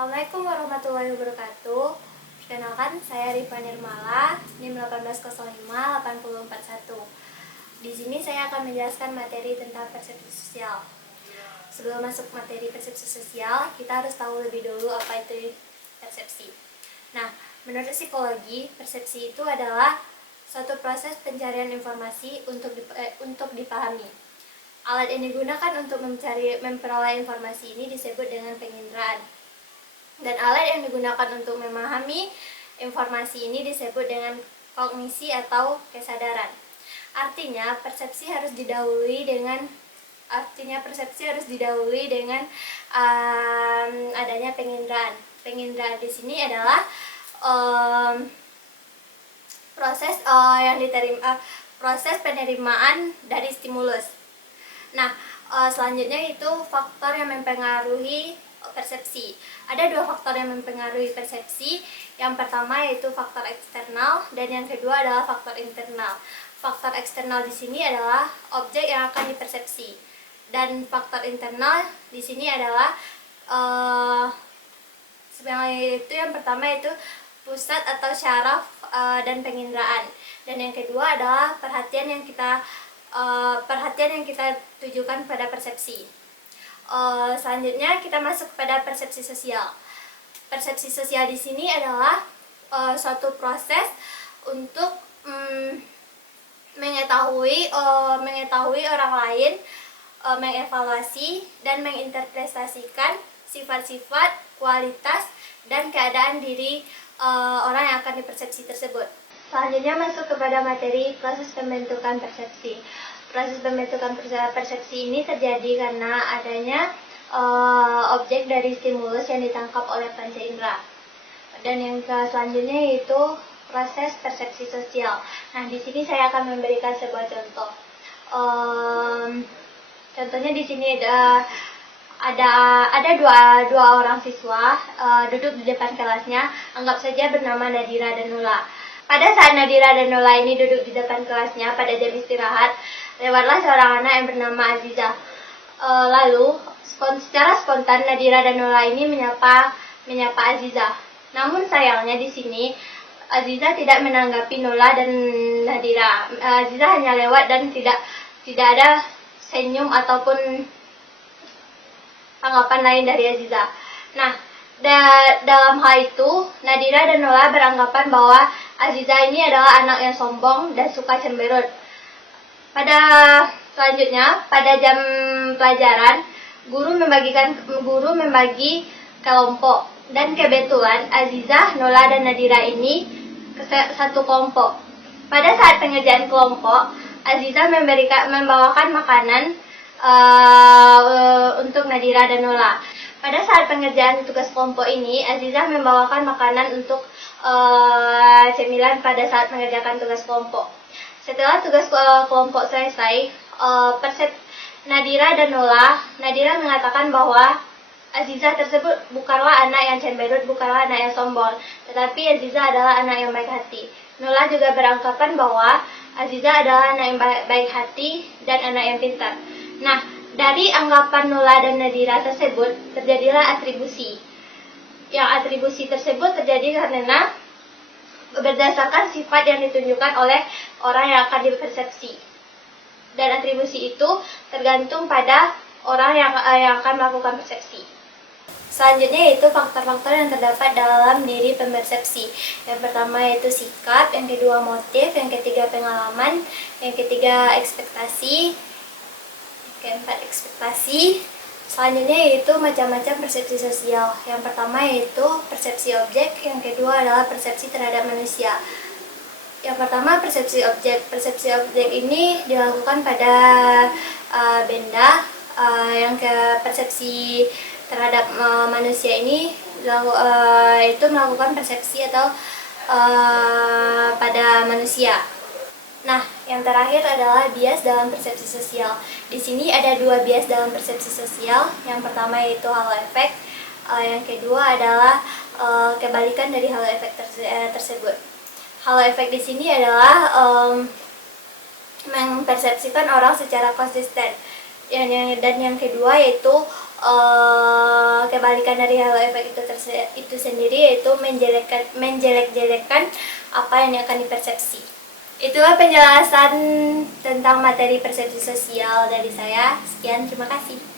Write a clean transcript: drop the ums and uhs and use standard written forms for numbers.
Assalamualaikum warahmatullahi wabarakatuh. Perkenalkan, saya Rifa Nirmala, NIM 1805841. Di sini saya akan menjelaskan materi tentang persepsi sosial. Sebelum masuk materi persepsi sosial, kita harus tahu lebih dulu apa itu persepsi. Nah, menurut psikologi, persepsi itu adalah suatu proses pencarian informasi untuk dipahami. Alat yang digunakan untuk memperoleh informasi ini disebut dengan penginderaan. Dan alat yang digunakan untuk memahami informasi ini disebut dengan kognisi atau kesadaran. Artinya persepsi harus didahului dengan adanya penginderaan. Penginderaan di sini adalah proses penerimaan dari stimulus. Nah, selanjutnya itu faktor yang mempengaruhi persepsi. Ada dua faktor yang mempengaruhi persepsi. Yang pertama yaitu faktor eksternal dan yang kedua adalah faktor internal. Faktor eksternal di sini adalah objek yang akan dipersepsi dan faktor internal di sini adalah yang pertama itu pusat atau syaraf dan penginderaan, dan yang kedua adalah perhatian yang kita tujukan pada persepsi. Selanjutnya kita masuk pada persepsi sosial. Persepsi sosial di sini adalah suatu proses untuk mengetahui orang lain, mengevaluasi dan menginterpretasikan sifat-sifat, kualitas, dan keadaan diri orang yang akan dipersepsi tersebut. Selanjutnya masuk kepada materi proses pembentukan persepsi. Proses pembentukan persepsi ini terjadi karena adanya objek dari stimulus yang ditangkap oleh panca indera. Dan yang selanjutnya yaitu proses persepsi sosial. Nah, di sini saya akan memberikan sebuah contoh. Contohnya di sini ada dua orang siswa duduk di depan kelasnya. Anggap saja bernama Nadira dan Nula. Pada saat Nadira dan Nula ini duduk di depan kelasnya pada jam istirahat, lewatlah seorang anak yang bernama Aziza. Lalu secara spontan Nadira dan Nula ini menyapa Aziza. Namun sayangnya di sini Aziza tidak menanggapi Nula dan Nadira. Aziza hanya lewat dan tidak ada senyum ataupun tanggapan lain dari Aziza. Nah, dalam hal itu Nadira dan Nula beranggapan bahwa Aziza ini adalah anak yang sombong dan suka cemberut. Selanjutnya pada jam pelajaran, guru membagi kelompok, dan kebetulan Aziza, Nula dan Nadira ini satu kelompok. Pada saat pengerjaan kelompok, Aziza membawakan makanan untuk Nadira dan Nula. Pada saat pengerjaan tugas kelompok ini, Aziza membawakan makanan untuk cemilan pada saat mengerjakan tugas kelompok. Setelah tugas kelompok selesai, Nadira mengatakan bahwa Aziza tersebut bukanlah anak yang cemberut, bukanlah anak yang sombong, tetapi Aziza adalah anak yang baik hati. Nula juga beranggapan bahwa Aziza adalah anak yang baik hati dan anak yang pintar. Nah, dari anggapan Nula dan Nadira tersebut terjadilah atribusi. Yang atribusi tersebut terjadi karena berdasarkan sifat yang ditunjukkan oleh orang yang akan dipersepsi. Dan atribusi itu tergantung pada orang yang akan melakukan persepsi. Selanjutnya yaitu faktor-faktor yang terdapat dalam diri pempersepsi. Yang pertama yaitu sikap, yang kedua motif, yang ketiga pengalaman, yang ketiga ekspektasi, keempat ekspektasi. Selanjutnya yaitu macam-macam persepsi sosial. Yang pertama yaitu persepsi objek, yang kedua adalah persepsi terhadap manusia. Yang pertama persepsi objek. Persepsi objek ini dilakukan pada benda. Yang ke persepsi terhadap manusia ini itu melakukan persepsi atau pada manusia. Nah, yang terakhir adalah bias dalam persepsi sosial. Di sini ada dua bias dalam persepsi sosial. Yang pertama yaitu halo efek. Yang kedua adalah kebalikan dari halo efek tersebut. Halo efek di sini adalah mempersepsikan orang secara konsisten. Dan yang kedua yaitu kebalikan dari halo efek itu sendiri, yaitu menjelek-jelekkan apa yang akan dipersepsi. Itulah penjelasan tentang materi persepsi sosial dari saya. Sekian, terima kasih.